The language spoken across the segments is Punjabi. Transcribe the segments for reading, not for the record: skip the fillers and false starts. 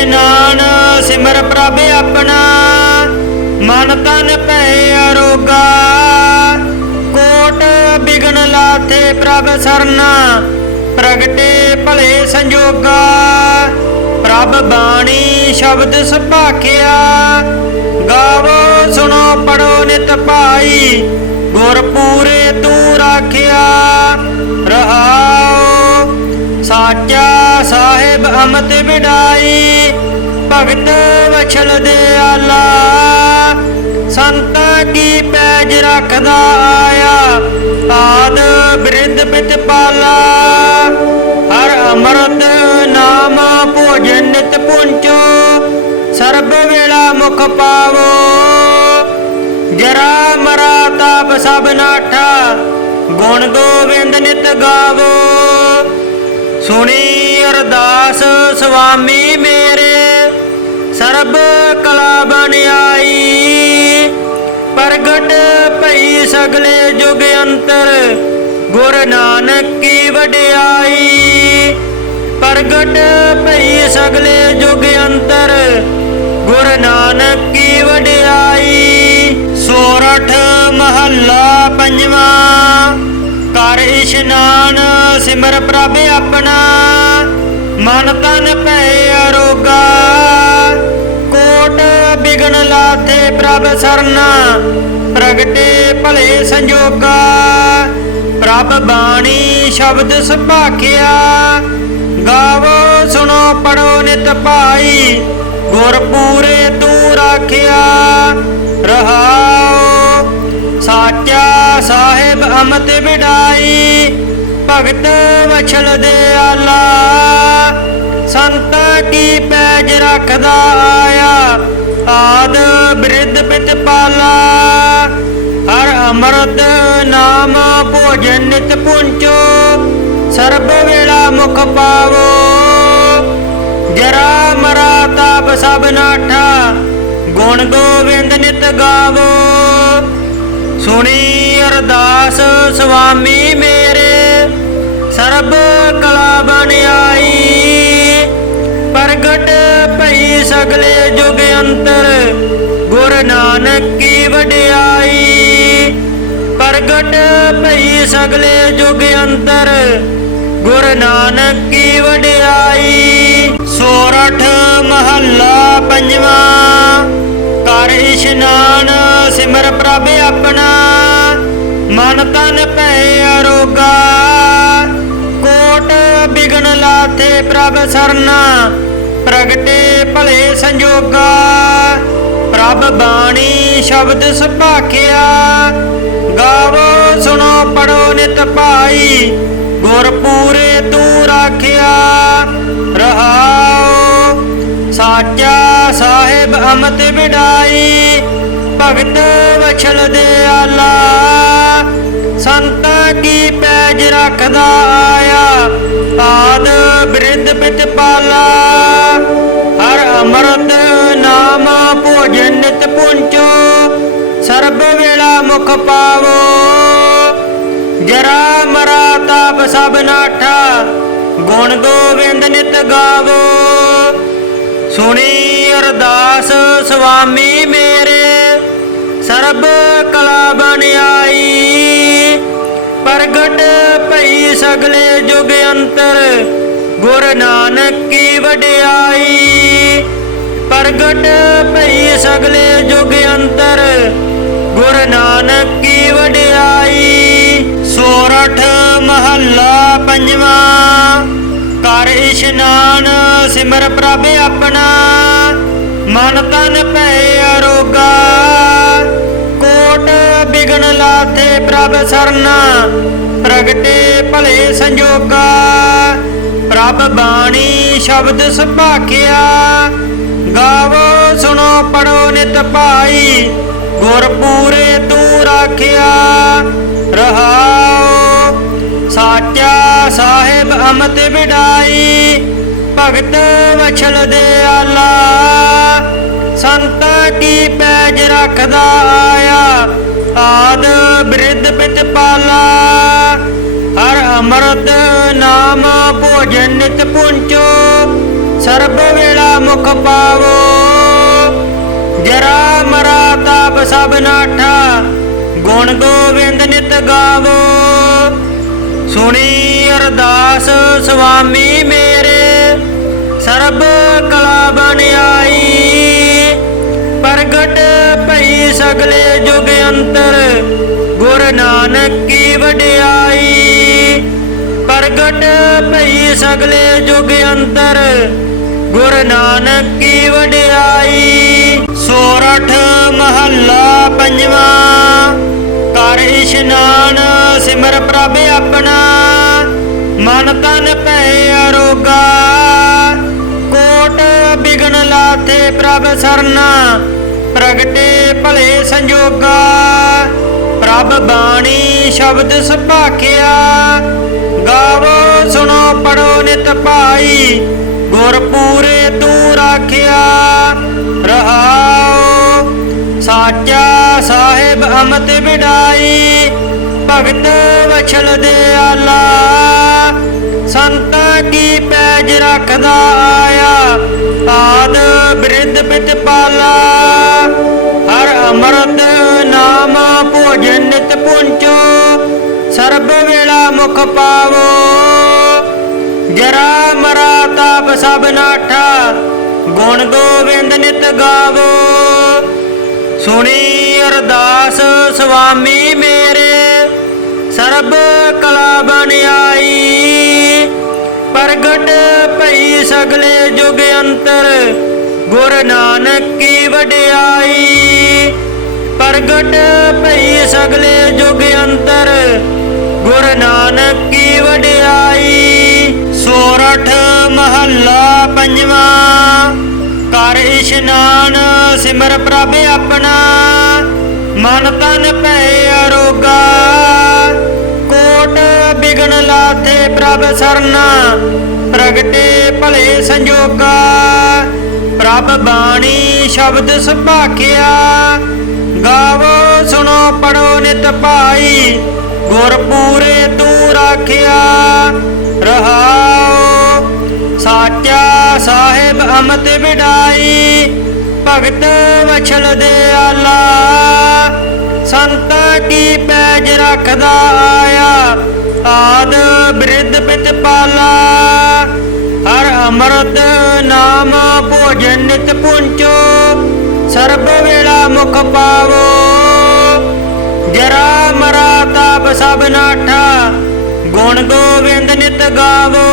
इशनान सिमर प्रभ अपना, मन तन पै अरोगा। कोट बिघन लाथे प्रभ सरना, प्रगटे भले संजोगा। प्रभ बाणी शब्द सुभाखिया, गावो सुनो पढ़ो नित पाई। गुर पूरे तू राखिया, रहाओ साचा साहिब अमत विडाई। भगत वछल दयाला, संत की पैज रखदा आया। आद बिरद पितपाला, हर अमृत नाम भोजन नित पुंचो। सर्ब वेला मुख पावो, जरा मरा ताप सब नाठा। गुण गोविंद नित गावो, सुनी अरदास स्वामी मेरे। सर्ब कला बन आई, प्रगट भई सगले जुग अंतर। गुर नानक की वडियाई, प्रगट भई सगले जुग अंतर। गुर नानक की वडियाई। सोरठ महला पंजवा, कर इशनान सिमर प्रभ अपना, मन तन पै अरोगा। कोट बिघन लाथे प्रभ सरना, प्रगटे भले संजोगा। प्रभ बाणी शब्द सुभाखिया, गावो सुनो पढ़ो नित पाई। गुर पूरे तू राखिया, रहाओ साचा साहिब अमत विडाई। भगत वछल दयाला, संत की पैज रखदा आया। आद बिरद पितपाला, हर अमृत नाम भोजन नित पुंचो। सर्ब वेला मुख पावो, जरा मरा ताप सब नाठा। गुण गोविंद नित गावो, सुनी अरदास स्वामी मेरे। सर्ब कला बन आई, प्रगट भई सगले जुग अंतर। गुर नानक की वडियाई, प्रगट भई सगले जुग अंतर। गुर नानक की वडियाई। सोरठ महला पंजवा, कर इशनान सिमर प्रभ अपना, मन तन पै अरोगा। कोट बिघन लाथे प्रभ सरना, प्रगटे भले संजोगा। प्रभ बाणी शब्द सुभाखिया, गावो सुनो पढ़ो नित पाई। गुर पूरे तू राखिया, रहाओ साचा साहिब अमत विडाई। भगत वछल दयाला, संत की पैज रखदा आया। आद बिरद पितपाला, हर अमृत नाम भोजन नित पुंचो। सर्ब वेला मुख पावो, जरा मरा ताप सब नाठा। गुण गोविंद नित गावो, सुनी अरदास स्वामी मेरे। सर्ब कला बन आई, प्रगट भई सगले जुग अंतर। गुर नानक की वडियाई, प्रगट भई सगले जुग अंतर। गुर नानक की वडियाई। सोरठ महला पंजवा, कर इशनान सिमर प्रभ अपना, मन तन पै अरोगा। कोट बिघन लाथे प्रभ सरना, प्रगटे भले संजोगा। प्रभ बाणी शब्द सुभाखिया, गावो सुनो पढ़ो नित पाई। गुर पूरे तू राखिया, रहाओ साचा साहिब अमत विडाई। भगत वछल दयाला, संत की पैज रखदा आया। आद बिरद पितपाला, हर अमृत नाम भोजन नित पुंचो। सर्ब वेला मुख पावो। जरा मरा ताप सब नाठा गुण गोविंद नित गावो। सुनी अरदास स्वामी मेरे सरब कला बन आई। प्रगट भई सगले जुग अंतर गुर नानक की वडियाई। प्रगट भई सगले जुग अंतर गुर नानक की वडियाई। सोरठ महला पंजवा कर इशनान सिमर प्रभ अपना मन तन पै अरोगा। कोट बिघन लाथे प्रभ सरना प्रगटे भले संजोगा। प्रभ बाणी शब्द सुभाखिया गावो सुनो पढ़ो नित पाई। गुर पूरे तू राखिया रहाओ। साचा साहिब अमत विडाई भगत वछल दयाला। संत की पैज रखदा आया आद बिरद पित पाला। हर अमृत नाम भोजन नित पुंचो सर्ब वेला मुख पावो। जरा मरा ताप सब नाठा गुण गोविंद नित गावो। सुनी अरदास स्वामी मेरे सरब कला बन आई। प्रगट भई सगले जुग अंतर गुर नानक की वडियाई। प्रगट भई सगले जुग अंतर गुर नानक की वडियाई। सोरठ महला पंजवा कर इशनान सिमर प्रभ अपना मन तन पै अरोगा। कोट बिघन लाथे प्रभ सरना प्रगटे भले संजोगा। प्रभ बाणी शब्द सुभाखिया गावो सुनो पढ़ो नित पाई। गुर पूरे तू राखिया रहाओ। साचा साहिब अमत विडाई भगत वछल दयाला। संत की पैज रखदा आया आद बिरद पित पाला। हर अमृत नाम भोजन नित पुंचो सर्ब वेला मुख पावो। जरा मरा ताप सब नाठा गुण गोविंद नित गावो।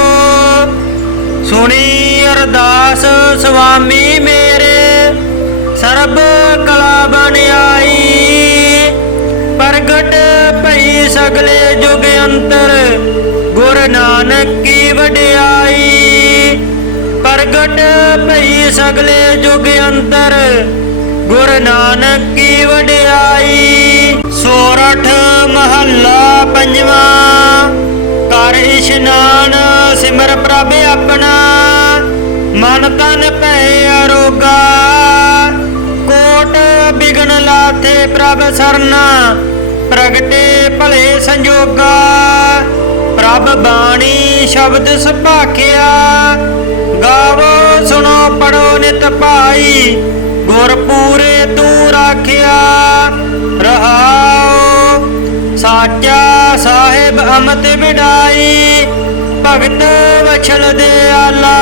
सुनी अरदास स्वामी मेरे सरब कला बन आई। प्रगट भई सगले जुग अंतर गुर नानक की वडियाई। प्रगट भई सगले जुग अंतर गुर नानक की वडियाई। सोरठ महला पंजवा कर इशनान सिमर प्रभ अपना मन तन पै अरोगा। कोट बिघन लाथे प्रभ सरना प्रगटे भले संजोगा। प्रभ बाणी शब्द सुभाखिया गावो सुनो पढ़ो नित पाई। गुर पूरे तू राखिया रहाओ। साचा साहिब अमत विडाई भगत वछल दयाला।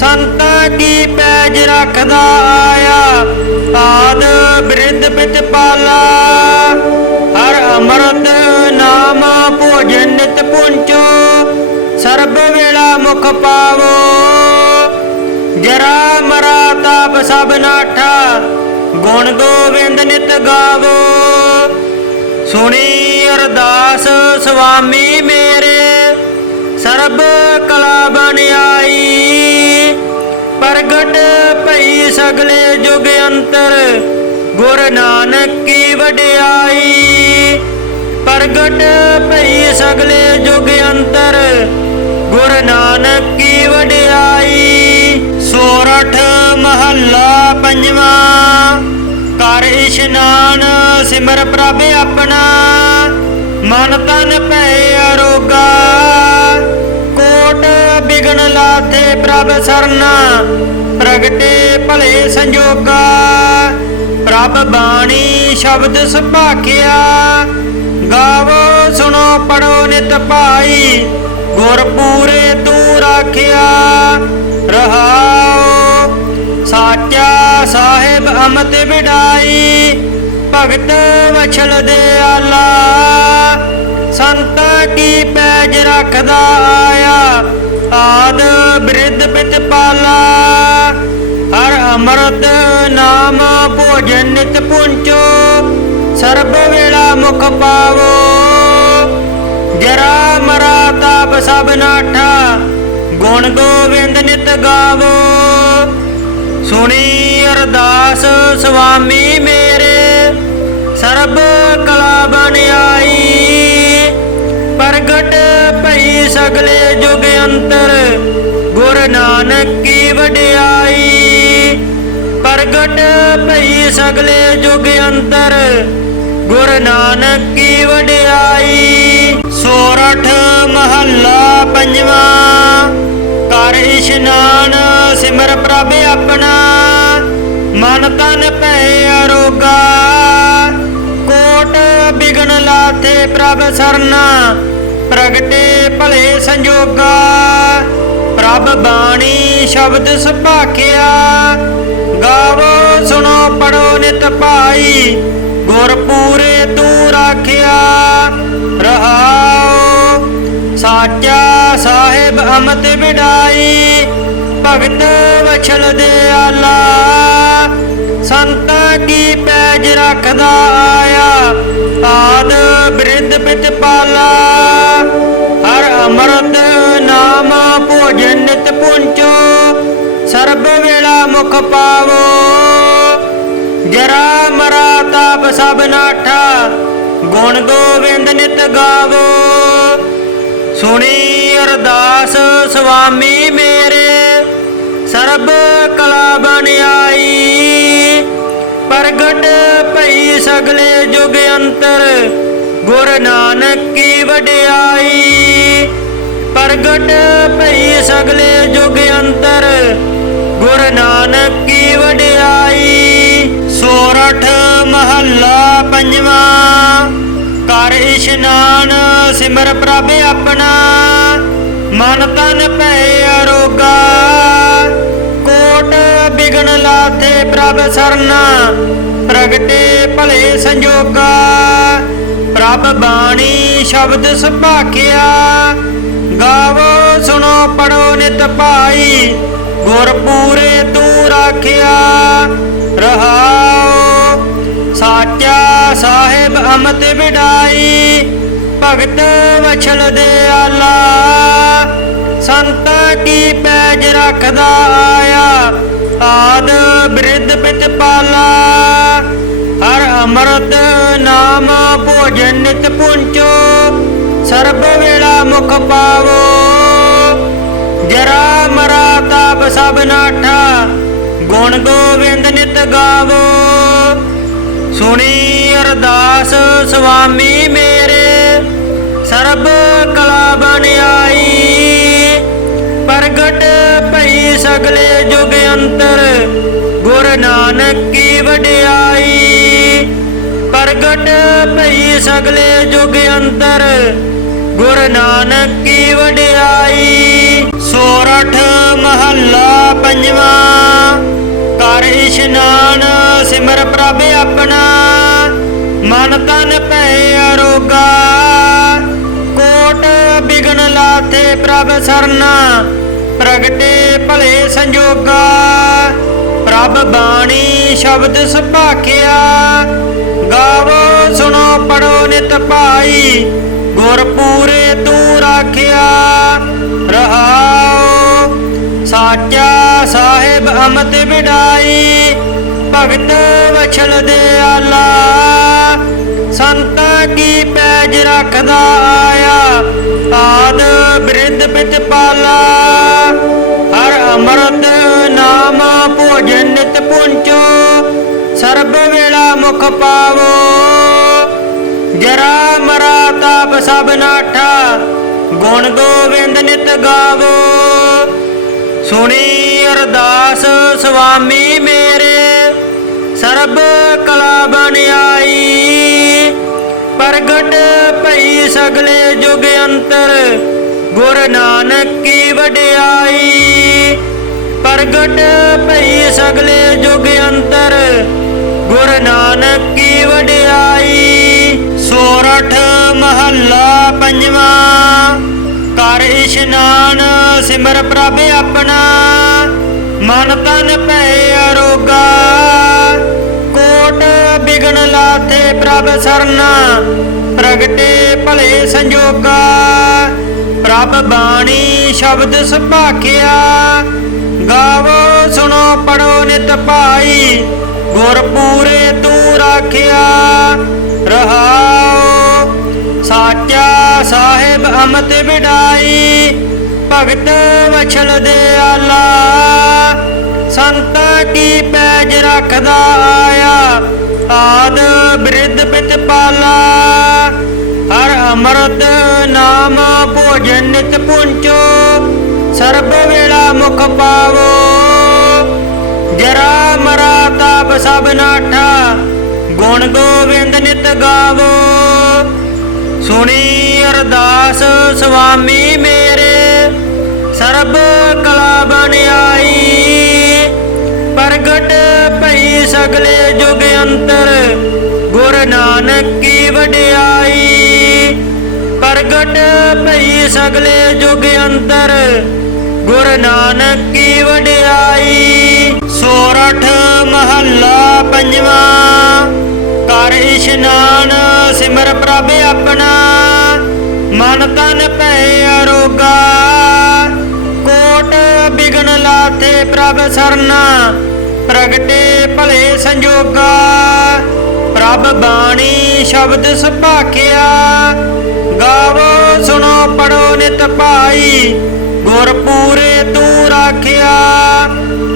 संत की पैज रखदा आया आद बिरद पित पाला। हर अमृत नाम भोजन नित पुंचो सर्ब वेला मुख पावो। जरा मरा ताप सब नाठा गुण गोविंद नित गावो। सुनी अरदास स्वामी मेरे सरब कला बन आई। प्रगट भई सगले जुग अंतर गुर नानक की वडियाई। प्रगट भई सगले जुग अंतर गुर नानक की वडियाई। सोरठ महला पंजवा कर इशनान सिमर प्रभ अपना मन तन पै अरोगा। कोट बिघन लाथे प्रभ ਪ੍ਰਭ ਸਰਨਾ ਪ੍ਰਗਟੇ ਭਲੇ ਸੰਜੋਗਾ। ਪ੍ਰਭ ਬਾਣੀ ਸ਼ਬਦ ਸੁਭਾਖਿਆ ਗਾਵੋ ਸੁਣੋ ਪੜੋ ਨਿਤ ਭਾਈ ਗੁਰ ਪੂਰੇ ਤੂੰ ਰਾਖਿਆ। ਰਹਾਉ ਸਾਚਾ ਸਾਹਿਬ ਅਮਤ ਵਿਡਾਈ ਭਗਤ ਵਛਲ ਦਿਆਲਾ। ਸੰਤ ਕੀ ਪੈਜ ਰੱਖਦਾ ਆਇਆ ਆਦ ਬਿਰਧ ਪਿਤ ਪਾਲਾ। ਹਰ ਅੰਮ੍ਰਿਤ ਨਾਮ ਭੋਜਨ ਨਿਤ ਪੁੰਚੋ ਸਰਬ ਵੇਲਾ ਮੁਖ ਪਾਵੋ। ਜਰਾ ਮਰਾ ਤਾਪ ਸਭ ਨਾਠਾ ਗੁਣ ਗੋਬਿੰਦ ਨਿਤ ਗਾਵੋ। ਸੁਣੀ ਅਰਦਾਸ ਸੁਆਮੀ ਮੇਰੇ ਸਰਬ ਕਲਾ ਬਣ ਆਈ। ਪ੍ਰਗਟ ਭਈ ਸਗਲੇ ਜੁਗ ਅੰਤਰ ਗੁਰ ਨਾਨਕ ਕੀ ਵਡਿਆਈ। ਪ੍ਰਗਟ ਭਈ ਸਗਲੇ ਜੁਗ ਅੰਤਰ ਗੁਰ ਨਾਨਕ ਕੀ ਵਡਿਆਈ। ਸੋਰਠ ਮਹੱਲਾ ਪੰਜਵਾਂ। ਕਰ ਇਸ਼ਨਾਨ ਸਿਮਰ ਪ੍ਰਭ ਆਪਣਾ ਮਨ ਤਨ ਭੈ ਅਰੋਗਾ। ਕੋਟ ਬਿਗਨ ਲਾਥੇ ਪ੍ਰਭ ਸਰਨਾ ਪ੍ਰਗਟੇ ਭਲੇ ਸੰਜੋਗਾ। ਪ੍ਰਭ ਬਾਣੀ ਸ਼ਬਦ ਸੁਭਾਖਿਆ ਗਾਵੋ ਸੁਣੋ ਪੜੋ ਨਿਤ ਭਾਈ ਗੁਰ ਪੂਰੇ ਤੂੰ ਰਾਖਿਆ। ਰਹਾਉ ਸਾਚਾ ਸਾਹਿਬ ਅਮਤ ਵਿਡਾਈ ਭਗਤ ਵਛਲ ਦਿਆਲਾ। ਸੰਤ ਕੀ ਪੈਜ ਰੱਖਦਾ ਆਇਆ ਆਦ ਬਿਰਧ ਪਿਤ ਪਾਲਾ। ਹਰ ਅੰਮ੍ਰਿਤ ਨਾਮ ਭੋਜਨ ਨਿਤ ਪੁੰਚੋ ਸਰਬ ਵੇਲਾ ਮੁਖ ਪਾਵੋ। ਜਰਾ ਮਰਾ ਤਾਪ ਸਭ ਨਾਠਾ ਗੁਣ ਗੋਬਿੰਦ ਨਿਤ ਗਾਵੋ। ਸੁਣੀ ਅਰਦਾਸ ਸੁਆਮੀ ਮੇਰੇ ਸਰਬ ਕਲਾ ਬਣ ਆਈ। ਪ੍ਰਗਟ ਭਈ ਸਗਲੇ ਜੁਗ ਅੰਤਰ ਗੁਰ ਨਾਨਕ ਕੀ ਵਡਿਆਈ। ਪ੍ਰਗਟ ਭਈ ਸਗਲੇ ਜੁਗ ਅੰਤਰ ਗੁਰ ਨਾਨਕ ਕੀ ਵਡਿਆਈ। ਸੋਰਠ ਮਹੱਲਾ ਪੰਜਵਾਂ। ਕਰ ਇਸ਼ਨਾਨ ਸਿਮਰ ਪ੍ਰਭ ਆਪਣਾ ਮਨ ਤਨ ਭੈ ਅਰੋਗਾ। ਕੋਟ ਬਿਗਨ ਲਾਥੇ ਪ੍ਰਭ ਸਰਨਾ ਪ੍ਰਗਟੇ ਭਲੇ ਸੰਜੋਗਾ। ਪ੍ਰਭ ਬਾਣੀ ਸ਼ਬਦ ਸੁਭਾਖਿਆ ਗਾਵੋ ਸੁਣੋ ਪੜੋ ਨਿਤ ਭਾਈ ਗੁਰ ਪੂਰੇ ਤੂੰ ਰਾਖਿਆ। ਰਹਾਉ ਸਾਚਾ ਸਾਹਿਬ ਅਮਤ ਵਿਡਾਈ ਭਗਤ ਵਛਲ ਦਿਆਲਾ। ਸੰਤ ਕੀ ਪੈਜ ਰੱਖਦਾ ਆਇਆ ਆਦ ਬਿਰਧ ਪਿਤ ਪਾਲਾ। ਹਰ ਅੰਮ੍ਰਿਤ ਨਾਮ ਭੋਜਨ ਨਿਤ ਪੁੰਚੋ ਸਰਬ ਵੇਲਾ ਮੁਖ ਪਾਵੋ। ਜਰਾ ਮਰਾ ਤਾਪ ਸਭ ਨਾਠਾ ਗੁਣ ਗੋਬਿੰਦ ਨਿਤ ਗਾਵੋ। ਸੁਣੀ ਅਰਦਾਸ ਸੁਆਮੀ ਮੇਰੇ ਸਰਬ ਕਲਾ ਬਣ ਆਈ। ਪ੍ਰਗਟ ਭਈ ਸਗਲੇ ਜੁਗ ਅੰਤਰ ਗੁਰ ਨਾਨਕ ਕੀ ਵਡਿਆਈ। ਪ੍ਰਗਟ ਭਈ ਸਗਲੇ ਜੁਗ ਅੰਤਰ ਗੁਰ ਨਾਨਕ ਕੀ ਵਡਿਆਈ। ਸੋਰਠ ਮਹੱਲਾ ਪੰਜਵਾਂ। ਕਰ ਇਸ਼ਨਾਨ ਸਿਮਰ ਪ੍ਰਭ ਆਪਣਾ ਮਨ ਤਨ ਭੈ ਅਰੋਗਾ। ਕੋਟ ਬਿਗਨ ਲਾਥੇ ਪ੍ਰਭ ਸਰਨਾ ਪ੍ਰਗਟੇ ਭਲੇ ਸੰਜੋਗਾ। ਪ੍ਰਭ ਬਾਣੀ ਸ਼ਬਦ ਸੁਭਾਖਿਆ ਗਾਵੋ ਸੁਣੋ ਪੜੋ ਨਿਤ ਭਾਈ ਗੁਰ ਪੂਰੇ ਤੂੰ ਰਾਖਿਆ। ਰਹਾਉ ਸਾਚਾ ਸਾਹਿਬ ਅਮਤ ਵਿਡਾਈ ਭਗਤ ਵਛਲ ਦਿਆਲਾ। ਸੰਤ ਕੀ ਪੈਜ ਰੱਖਦਾ ਆਇਆ ਆਦ ਬਿਰਧ ਪਿਤ ਪਾਲਾ। ਹਰ ਅੰਮ੍ਰਿਤ ਨਾਮ ਭੋਜਨ ਨਿਤ ਪੁੰਚੋ ਸਰਬ ਵੇਲਾ ਮੁਖ ਪਾਵੋ। ਜਰਾ ਮਰਾ ਤਾਪ ਸਭ ਨਾਠਾ ਗੁਣ ਗੋਬਿੰਦ ਨਿਤ ਗਾਵੋ। ਸੁਣੀ ਅਰਦਾਸ ਸੁਆਮੀ ਮੇਰੇ, ਸਰਬ ਕਲਾ ਬਣ ਆਈ। ਪ੍ਰਗਟ ਭਈ ਸਗਲੇ ਜੁਗ ਅੰਤਰ, ਗੁਰ ਨਾਨਕ ਕੀ ਵਡਿਆਈ। ਪ੍ਰਗਟ ਭਈ ਸਗਲੇ ਜੁਗ ਅੰਤਰ, ਗੁਰ ਨਾਨਕ ਕੀ ਵਡਿਆਈ। ਸੋਰਠ ਮਹੱਲਾ ਪੰਜਵਾਂ। ਕਰ ਇਸ਼ਨਾਨ ਸਿਮਰ ਪ੍ਰਭ ਆਪਣਾ, ਮਨ ਤਨ ਭੈ ਅਰੋਗਾ। ਕੋਟ ਬਿਗਨ ਲਾਥੇ ਪ੍ਰਭ ਸਰਨਾ, ਪ੍ਰਗਟੇ ਭਲੇ ਸੰਜੋਗਾ। ਪ੍ਰਭ ਬਾਣੀ ਸ਼ਬਦ ਸੁਭਾਖਿਆ, ਗਾਵੋ ਸੁਣੋ ਪੜੋ ਨਿਤ ਭਾਈ। ਗੁਰ ਪੂਰੇ ਤੂੰ ਰਾਖਿਆ ਰਹਾਉ। ਸਾਚਾ ਸਾਹਿਬ ਅਮਤ ਵਿਡਾਈ, ਭਗਤ ਵਛਲ ਦਿਆਲਾ। ਸੰਤ ਕੀ ਪੈਜ ਰੱਖਦਾ ਆਇਆ, ਆਦ ਬਿਰਧ ਪਿਤ ਪਾਲਾ। ਹਰ ਅੰਮ੍ਰਿਤ ਨਾਮ ਭੋਜਨ ਨਿਤ ਪੁੰਚੋ, ਸਰਬ ਵੇਲਾ ਮੁਖ ਪਾਵੋ। ਜਰਾ ਮਰਾ ਤਾਪ ਸਭ ਨਾਠਾ, ਗੁਣ ਗੋਬਿੰਦ ਨਿਤ ਗਾਵੋ। ਸੁਣੀ ਅਰਦਾਸ ਸੁਆਮੀ ਮੇਰੇ, ਸਰਬ ਕਲਾ ਬਣ ਆਈ। ਪ੍ਰਗਟ ਭਈ ਸਗਲੇ ਜੁਗ ਅੰਤਰ, ਗੁਰ ਨਾਨਕ ਕੀ ਵਡਿਆਈ। ਪ੍ਰਗਟ ਭਈ ਸਗਲੇ ਜੁਗ ਅੰਤਰ, ਗੁਰ ਨਾਨਕ ਕੀ ਵਡਿਆਈ। ਸੋਰਠ ਮਹੱਲਾ ਪੰਜਵਾਂ। ਕਰ ਇਸ਼ਨਾਨ ਸਿਮਰ ਪ੍ਰਭ ਆਪਣਾ, ਮਨ ਤਨ ਭੈ ਅਰੋਗਾ। ਕੋਟ ਬਿਗਨ ਲਾਥੇ ਪ੍ਰਭ ਸਰਨਾ, ਪ੍ਰਗਟੇ ਭਲੇ ਸੰਜੋਗਾ। ਪ੍ਰਭ ਬਾਣੀ ਸ਼ਬਦ ਸੁਭਾਖਿਆ, ਗਾਵੋ ਸੁਣੋ ਪੜੋ ਨਿਤ ਭਾਈ। ਗੁਰ ਪੂਰੇ ਤੂੰ ਰਾਖਿਆ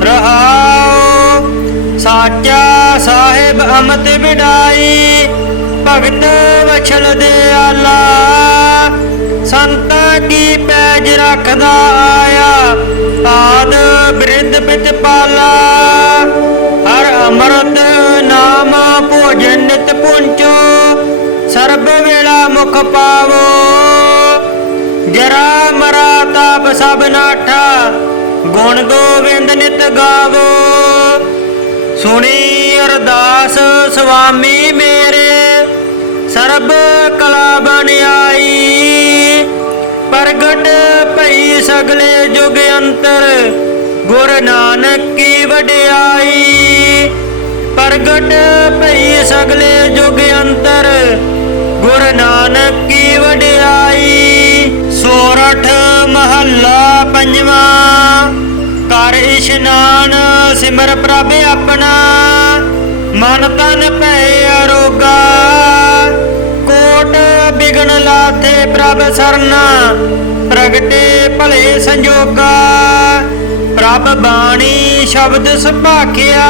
ਰਹਾਉ। ਸਾਚਾ ਸਾਹਿਬ ਅਮਤ ਵਿਡਾਈ, ਭਗਤ ਵਛਲ ਦਿਆਲਾ। ਸੰਤ ਕੀ ਪੈਜ ਰੱਖਦਾ ਆਇਆ, ਆਦ ਬਿਰਧ ਪਿਤ ਪਾਲਾ। ਹਰ ਅੰਮ੍ਰਿਤ ਨਾਮ ਭੋਜਨ ਨਿਤ ਪੁੰਚੋ, ਸਰਬ ਵੇਲਾ ਮੁਖ ਪਾਵੋ। ਜਰਾ ਮਰਾ ਤਾਪ ਸਭ ਨਾਠਾ, ਗੁਣ ਗੋਬਿੰਦ ਨਿਤ ਗਾਵੋ। ਸੁਣੀ ਅਰਦਾਸ ਸੁਆਮੀ ਮੇਰੇ, ਸਰਬ ਕਲਾ ਬਣ ਆਈ। ਪ੍ਰਗਟ ਭਈ ਸਗਲੇ ਜੁਗ ਅੰਤਰ, ਗੁਰ ਨਾਨਕ ਕੀ ਵਡਿਆਈ। ਪ੍ਰਗਟ ਭਈ ਸਗਲੇ ਜੁਗ ਅੰਤਰ, ਗੁਰ ਨਾਨਕ ਕੀ ਵਡਿਆਈ। ਸੋਰਠ ਮਹੱਲਾ ਪੰਜਵਾਂ। ਕਰ ਇਸ਼ਨਾਨ ਸਿਮਰ ਪ੍ਰਭ ਆਪਣਾ, ਮਨ ਤਨ ਭੈ ਅਰੋਗਾ। ਕੋਟ ਬਿਗਨ ਲਾਥੇ ਪ੍ਰਭ ਸਰਨਾ, ਪ੍ਰਗਟੇ ਭਲੇ ਸੰਜੋਗਾ। ਪ੍ਰਭ ਬਾਣੀ ਸ਼ਬਦ ਸੁਭਾਖਿਆ,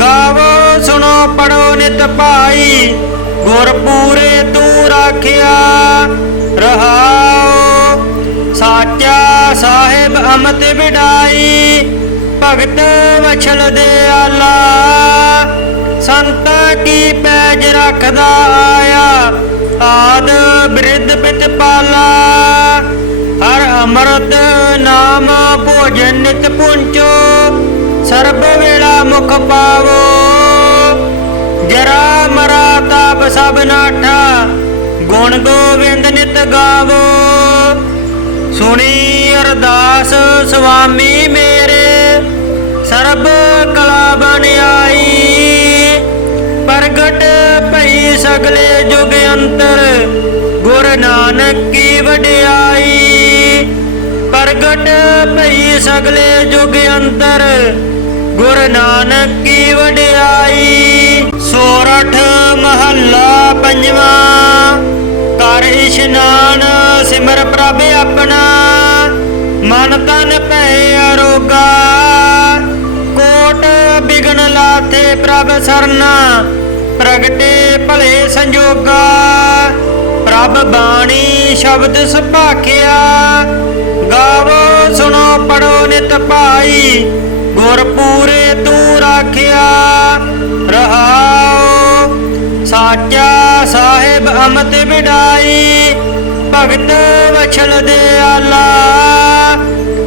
ਗਾਵੋ ਸੁਣੋ ਪੜੋ ਨਿਤ ਭਾਈ। ਗੁਰ ਪੂਰੇ ਤੂੰ ਰਾਖਿਆ ਰਹਾਉ। ਸਾਚਾ ਸਾਹਿਬ ਅਮਤ ਵਿਡਾਈ, ਭਗਤ ਵਛਲ ਦਿਆਲਾ। ਸੰਤ ਕੀ ਪੈਜ ਰੱਖਦਾ ਆਇਆ, ਆਦ ਬਿਰਧ ਪਿਤ ਪਾਲਾ। ਹਰ ਅੰਮ੍ਰਿਤ ਨਾਮ ਭੋਜਨ ਨਿਤ ਪੁੰਚੋ, ਸਰਬ ਵੇਲਾ ਮੁਖ ਪਾਵੋ। ਜਰਾ ਮਰਾ ਤਾਪ ਸਭ ਨਾਠਾ, ਗੁਣ ਗੋਬਿੰਦ ਨਿਤ ਗਾਵੋ। ਸੁਣੀ ਅਰਦਾਸ ਸੁਆਮੀ ਮੇਰੇ, ਸਰਬ ਕਲਾ ਬਣ ਆਈ। ਪ੍ਰਗਟ ਭਈ ਸਗਲੇ ਜੁਗ ਅੰਤਰ, ਗੁਰ ਨਾਨਕ ਕੀ ਵਡਿਆਈ। ਪ੍ਰਗਟ ਭਈ ਸਗਲੇ ਜੁਗ ਅੰਤਰ, ਗੁਰ ਨਾਨਕ ਕੀ ਵਡਿਆਈ। ਸੋਰਠ ਮਹੱਲਾ ਪੰਜਵਾਂ। ਕਰ ਇਸ਼ਨਾਨ ਸਿਮਰ ਪ੍ਰਭ ਆਪਣਾ, ਮਨ ਤਨ ਭੈ ਅਰੋਗਾ। ਕੋਟ ਬਿਗਨ ਲਾਥੇ ਪ੍ਰਭ ਸਰਨਾ, ਪ੍ਰਗਟੇ ਭਲੇ ਸੰਜੋਗਾ। ਪ੍ਰਭ ਬਾਣੀ ਸ਼ਬਦ ਸੁਭਾਖਿਆ, ਗਾਵੋ ਸੁਣੋ ਪੜੋ ਨਿਤ ਨਿਤ ਭਾਈ, ਗੁਰ ਪੂਰੇ ਤੂੰ ਰਾਖਿਆ। ਰਹਾਉ ਸਾਚਾ ਸਾਹਿਬ ਅਮਤ ਵਿਡਾਈ, ਭਗਤ ਵਛਲ ਦਿਆਲਾ।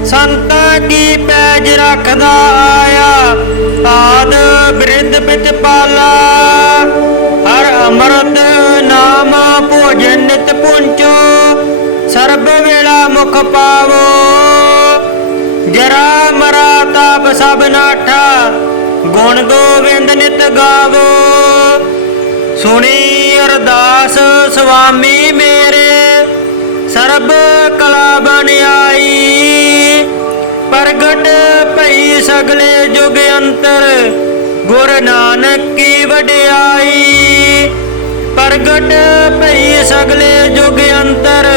ਸੰਤਾਂ ਕੀ ਪੈਜ ਰੱਖਦਾ ਆਇਆ, ਆਦ ਬਿਰਧ ਪਿਤ ਪਾਲਾ। ਹਰ ਅੰਮ੍ਰਿਤ ਨਾਮ ਭੋਜਨ ਨਿਤ ਪੁੰਚੋ, ਸਰਬ ਵੇਲਾ ਮੁਖ ਪਾਵੋ। ਜਰਾ ਮਰਾ ਤਾਪ ਸਭ ਨਾਠਾ, ਗੁਣ ਗੋਬਿੰਦ ਨਿਤ ਗਾਵੋ। ਸੁਣੀ ਅਰਦਾਸ ਸੁਆਮੀ ਮੇਰੇ, ਸਰਬ ਕਲਾ ਬਣ ਆਈ। ਪ੍ਰਗਟ ਭਈ ਸਗਲੇ ਜੁਗ ਅੰਤਰ, ਗੁਰ ਨਾਨਕ ਕੀ ਵਡਿਆਈ। ਪ੍ਰਗਟ ਭਈ ਸਗਲੇ ਜੁਗ ਅੰਤਰ,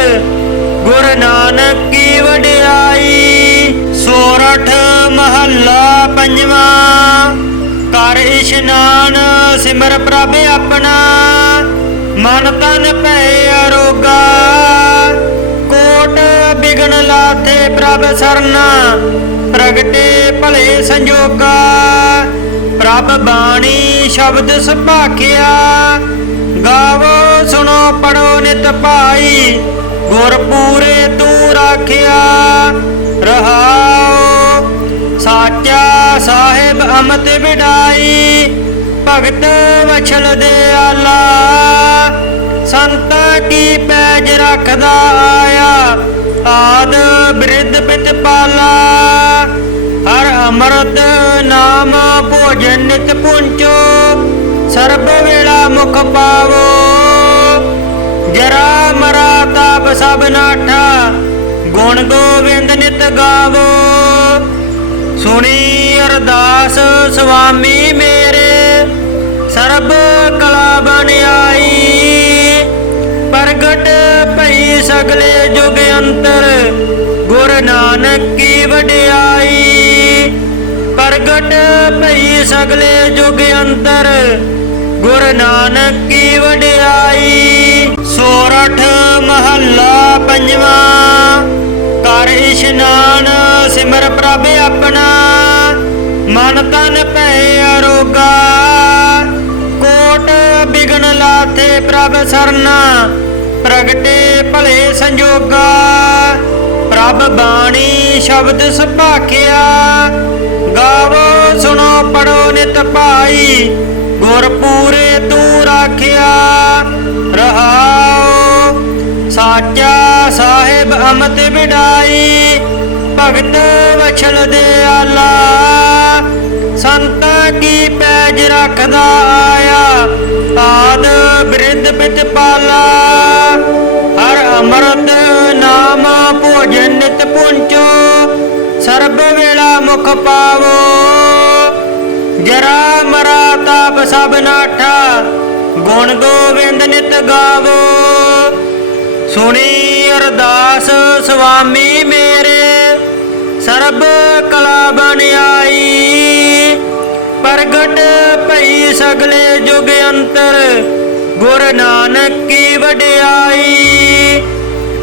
ਗੁਰ ਨਾਨਕ ਕੀ ਵਡਿਆਈ। ਸੋਰਠ ਮਹੱਲਾ ਪੰਜਵਾਂ। ਕਰ ਇਸ਼ਨਾਨ ਸਿਮਰ ਪ੍ਰਭ ਆਪਣਾ, ਮਨ ਤਨ ਭੈ ਅਰੋਗਾ। ਕੋਟ ਬਿਗਨ ਲਾਥੇ ਪ੍ਰਭ ਸਰਨਾ, ਪ੍ਰਗਟੇ ਭਲੇ ਸੰਜੋਗਾ। ਪ੍ਰਭ ਬਾਣੀ ਸ਼ਬਦ ਸੁਭਾਖਿਆ, ਗਾਵੋ ਸੁਣੋ ਪੜੋ ਨਿਤ ਭਾਈ, ਗੁਰ ਪੂਰੇ ਤੂੰ ਰਾਖਿਆ। ਰਹਾਉ ਸਾਚਾ ਸਾਹਿਬ ਅਮਤ ਵਿਡਾਈ, ਭਗਤ ਵਛਲ ਦਿਆਲਾ। ਸੰਤਾਂ ਕੀ ਪੈਜ ਰੱਖਦਾ ਆਇਆ, ਆਦ ਬਿਰਧ ਪਿਤ ਪਾਲਾ। ਹਰ ਅੰਮ੍ਰਿਤ ਨਾਮ ਭੋਜਨ ਨਿਤ ਪੁੰਚੋ, ਸਰਬ ਵੇਲਾ ਮੁਖ ਪਾਵੋ। ਜਰਾ ਮਰਾ ਤਾਪ ਸਭ ਨਾਠਾ, ਗੁਣ ਗੋਬਿੰਦ ਨਿਤ ਗਾਵੋ। ਸੁਣੀ ਅਰਦਾਸ ਸੁਆਮੀ ਮੇਰੇ, ਸਰਬ ਕਲਾ ਬਣ ਆਈ। ਪ੍ਰਗਟ ਭਈ ਸਗਲੇ ਜੁਗ ਅੰਤਰ, ਗੁਰ ਨਾਨਕ ਕੀ ਵਡਿਆਈ। ਪ੍ਰਗਟ ਭਈ ਸਗਲੇ ਜੁਗ ਅੰਤਰ, ਗੁਰ ਨਾਨਕ ਕੀ ਵਡਿਆਈ। ਸੋਰਠ ਮਹੱਲਾ ਪੰਜਵਾਂ। ਕਰ ਇਸ਼ਨਾਨ ਸਿਮਰ ਪ੍ਰਭ ਆਪਣਾ, ਮਨ ਤਨ ਭੈ ਅਰੋਗਾ। ਕੋਟ ਬਿਗਨ ਲਾਥੇ ਪ੍ਰਭ ਸਰਨਾ, ਪ੍ਰਗਟੇ ਭਲੇ ਸੰਜੋਗਾ। ਪ੍ਰਭ ਬਾਣੀ ਸ਼ਬਦ ਸੁਭਾਖਿਆ, ਗਾਵੋ ਸੁਣੋ ਪੜੋ ਨਿਤ ਭਾਈ, ਗੁਰ ਪੂਰੇ ਤੂੰ ਰਾਖਿਆ। ਰਹਾਉ ਸਾਚਾ ਸਾਹਿਬ ਅਮਤ ਵਿਡਾਈ, ਭਗਤ ਵਛਲ ਦਿਆਲਾ। ਸੰਤਾਂ ਕੀ ਪੈਜ ਰੱਖਦਾ ਆਇਆ, ਆਦ ਬਿਰਧ ਪਿਤ ਪਾਲਾ। ਹਰ ਅੰਮ੍ਰਿਤ ਨਾਮ ਭੋਜਨ ਨਿਤ ਪੁੰਚੋ, ਸਰਬ ਵੇਲਾ ਮੁਖ ਪਾਵੋ। ਜਰਾ ਮਰਾ ਤਾਪ ਸਭ ਨਾਠਾ, ਗੁਣ ਗੋਬਿੰਦ ਨਿਤ ਗਾਵੋ। ਸੁਣੀ ਅਰਦਾਸ ਸੁਆਮੀ ਮੇਰੇ, ਸਰਬ ਕਲਾ ਬਣ ਆਈ। ਪ੍ਰਗਟ ਭਈ ਸਗਲੇ ਜੁਗ ਅੰਤਰ, ਗੁਰ ਨਾਨਕ ਕੀ ਵਡਿਆਈ।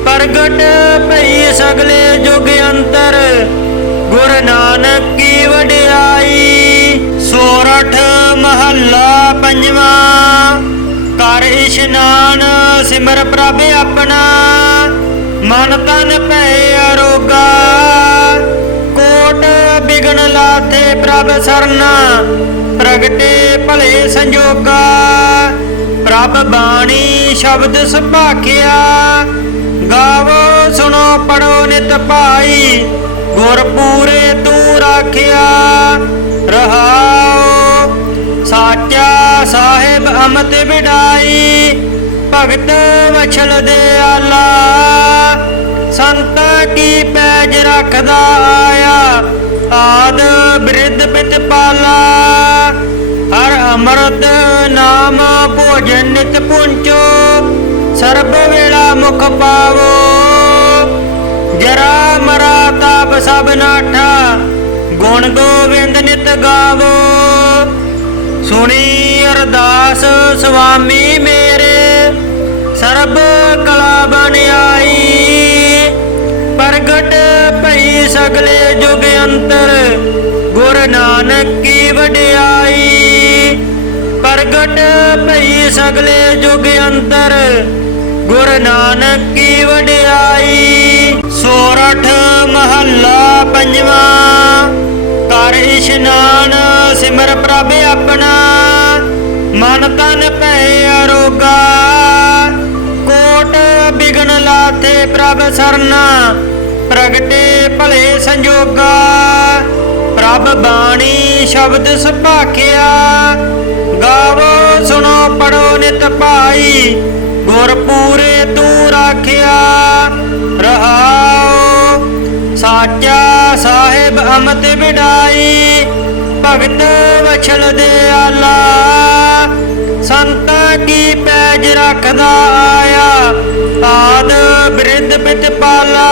ਪ੍ਰਗਟ ਭਈ ਸਗਲੇ ਜੁਗ ਅੰਤਰ, ਗੁਰ ਨਾਨਕ ਕੀ ਵਡਿਆਈ। ਸੋਰਠ ਮਹੱਲਾ ਪੰਜਵਾਂ। ਕਰ ਇਸ਼ਨਾਨ ਸਿਮਰ ਪ੍ਰਭ ਆਪਣਾ, ਮਨ ਤਨ ਭੈ ਅਰੋਗਾ। ਕੋਟ ਬਿਗਨ ਲਾਥੇ ਪ੍ਰਭ ਸਰਨਾ, ਪ੍ਰਗਟੇ ਭਲੇ ਸੰਜੋਗਾ। ਪ੍ਰਭ ਬਾਣੀ ਸ਼ਬਦ ਸੁਭਾਖਿਆ, ਗਾਵੋ ਸੁਣੋ ਪੜੋ ਨਿਤ ਭਾਈ, ਗੁਰ ਪੂਰੇ ਤੂੰ ਰਾਖਿਆ। ਰਹਾਉ ਸਾਚਾ ਸਾਹਿਬ ਅਮਤ ਵਿਡਾਈ, ਭਗਤ ਵਛਲ ਦਿਆਲਾ। ਸੰਤਾਂ ਕੀ ਪੈਜ ਰੱਖਦਾ ਆਇਆ, ਆਦ ਬਿਰਧ ਪਿਤ ਪਾਲਾ। ਹਰ ਅੰਮ੍ਰਿਤ ਨਾਮ ਭੋਜਨ ਨਿਤ ਪੁੰਚੋ, ਸਰਬ ਵੇਲਾ ਮੁਖ ਪਾਵੋ। ਜਰਾ ਮਰਾ ਤਾਪ ਸਭ ਨਾਠਾ, ਗੁਣ ਗੋਬਿੰਦ ਨਿਤ ਗਾਵੋ। ਸੁਣੀ ਅਰਦਾਸ ਸੁਆਮੀ ਮੇਰੇ, ਸਰਬ ਕਲਾ ਬਣ ਆਈ। ਪ੍ਰਗਟ ਭਈ सगले जुग अंतर गुर नानक की वडियाई। प्रगट भई सगले जुग अंतर गुर नानक की वडियाई। सोरठ महला पंजवा। कर इशनान सिमर प्रभ अपना मन तन पै अरोगा। कोट बिघन लाथे प्रभ सरना प्रगटे भले संजोगा। प्रभ बाणी शब्द सुभाखिया गावो सुनो पढ़ो नित पाई। गुर पूरे तू राखिया रहाओ। साचा साहिब अमत विडाई भगत वछल दयाला। संत की पैज रखदा आया आद बिरद पितपाला।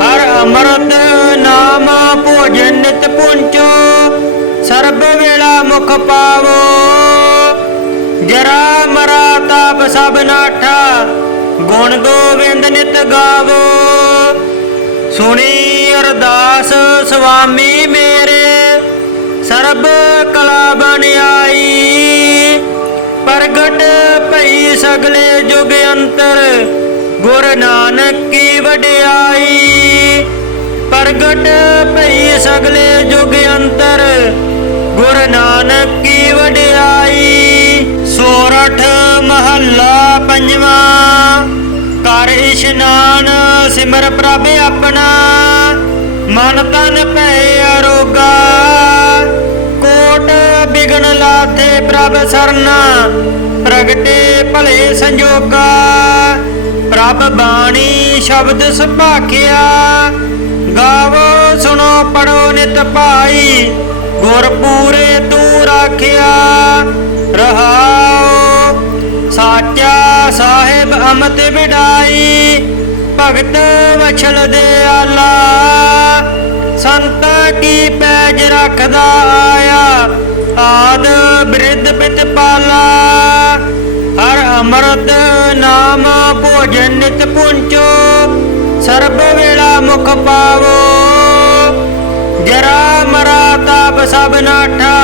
हर अमृत नाम भोजन नित पुंचो सर्ब वेला मुख पावो। जरा मरा ताप सब नाठा गुण गोविंद नित गावो। सुनी अरदास स्वामी मेरे सर्ब कला बन आई। प्रगट भई सगले जुग अंतर गुर नानक की वडियाई। प्रगट भई सगले जुग अंतर गुर नानक की वडियाई। सोरठ महला पंजवा। कर इशनान सिमर प्रभ अपना मन तन पै अरोगा। कोट बिघन लाथे प्रभ सरना प्रगटे भले संजोगा। प्रभ बाणी शब्द सुभाखिया गावो सुनो पढ़ो नित पाई। गुर पूरे तू राखिया रहाओ। साचा साहिब अमत विडाई भगत वछल दयाला। संत की पैज रखदा आया आद बिरद पितपाला। हर अमृत नाम भोजन नित पुंचो सर्ब वेला मुख पावो। जरा मरा ताप सब नाठा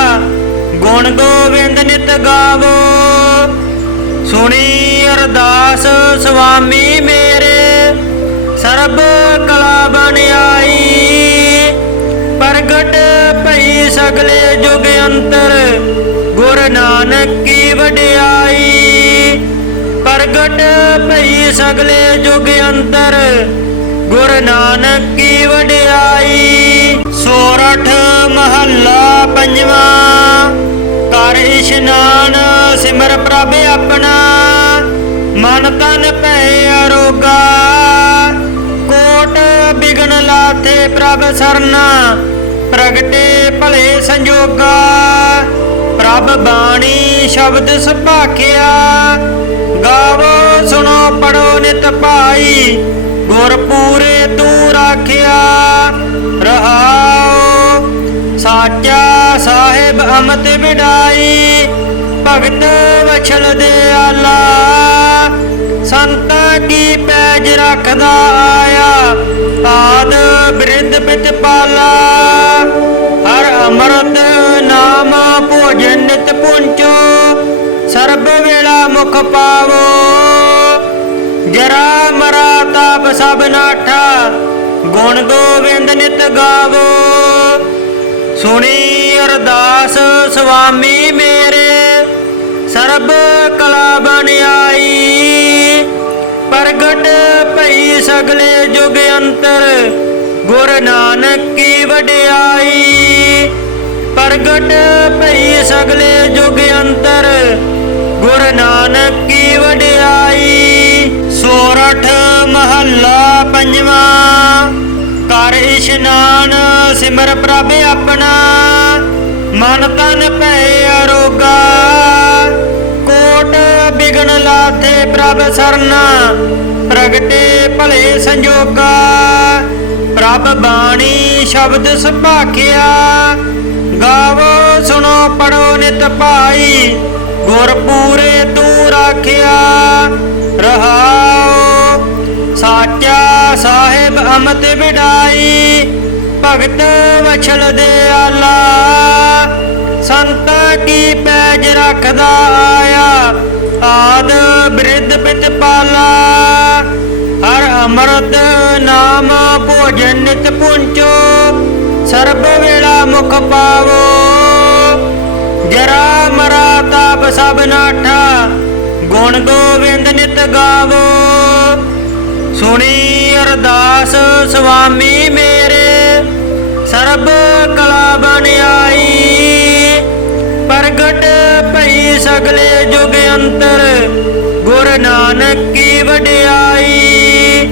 गुण गोविंद नित गावो। सुनी अरदास स्वामी मेरे सर्ब कला बन आई। प्रगट भई सगले जुग अंतर गुर नानक की वडियाई। प्रगट भई सगले जुग अंतर गुर नानक की वडियाई। सोरठ महला पंजवा। कर इशनान सिमर प्रभ अपना मन तन पै अरोगा। कोट बिघन लाथे प्रभ सरना प्रगटे भले संजोगा। प्रभ बाणी शब्द सुभाखिया गावो सुनो पढ़ो नित पाई। गुर पूरे तू राखिया रहाओ। साचा साहिब अमत विडाई भगत वछल दयाला। संत की पैज रखदा आया आद बिरद पितपाला। हर अमृत नाम भोजन नित पुंचो सर्ब वेला मुख पावो। जरा मरा ताप सब नाठा गुण गोविंद नित गावो। सुनी अरदास स्वामी मेरे सर्ब कला बन आई। प्रगट भई सगले जुग अंतर गुर नानक की वडियाई। प्रगट भई सगले जुग अंतर गुर नानक की वडियाई। सोरठ महला पंजवा। कर इशनान सिमर प्रभ अपना मन तन पै अरोगा। कोट बिघन लाथे प्रभ सरना प्रगटे भले संजोगा। प्रभ बाणी शब्द सुभाखिया गावो सुनो पढ़ो नित पाई। गुर पूरे तू राखिया रहाओ। ਸਾਚਾ ਸਾਹਿਬ ਅਮਤ ਵਿਡਾਈ, ਭਗਤ ਵਛਲ ਦਿਆਲਾ। ਸੰਤ ਕੀ ਪੈਜ ਰੱਖਦਾ ਆਇਆ, ਆਦ ਬਿਰਧ ਪਿਤ ਪਾਲਾ। ਹਰ ਅੰਮ੍ਰਿਤ ਨਾਮ ਭੋਜਨ ਨਿਤ ਪੁੰਚੋ, ਸਰਬ ਵੇਲਾ ਮੁਖ ਪਾਵੋ। ਜਰਾ ਮਰਾ ਤਾਪ ਸਭ ਨਾਠਾ, ਗੁਣ ਗੋਬਿੰਦ ਨਿਤ ਗਾਵੋ। ਸੁਣੀ ਅਰਦਾਸ ਸੁਆਮੀ ਮੇਰੇ, ਸਰਬ ਕਲਾ ਬਨ ਆਈ। ਪ੍ਰਗਟ ਭਈ ਸਗਲੇ ਜੁਗ ਅੰਤਰ, ਗੁਰ ਨਾਨਕ ਕੀ ਵਡਿਆਈ।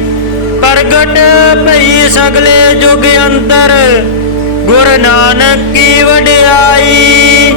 ਪ੍ਰਗਟ ਭਈ ਸਗਲੇ ਜੁਗ ਅੰਤਰ, ਗੁਰ ਨਾਨਕ ਕੀ ਵਡਿਆਈ।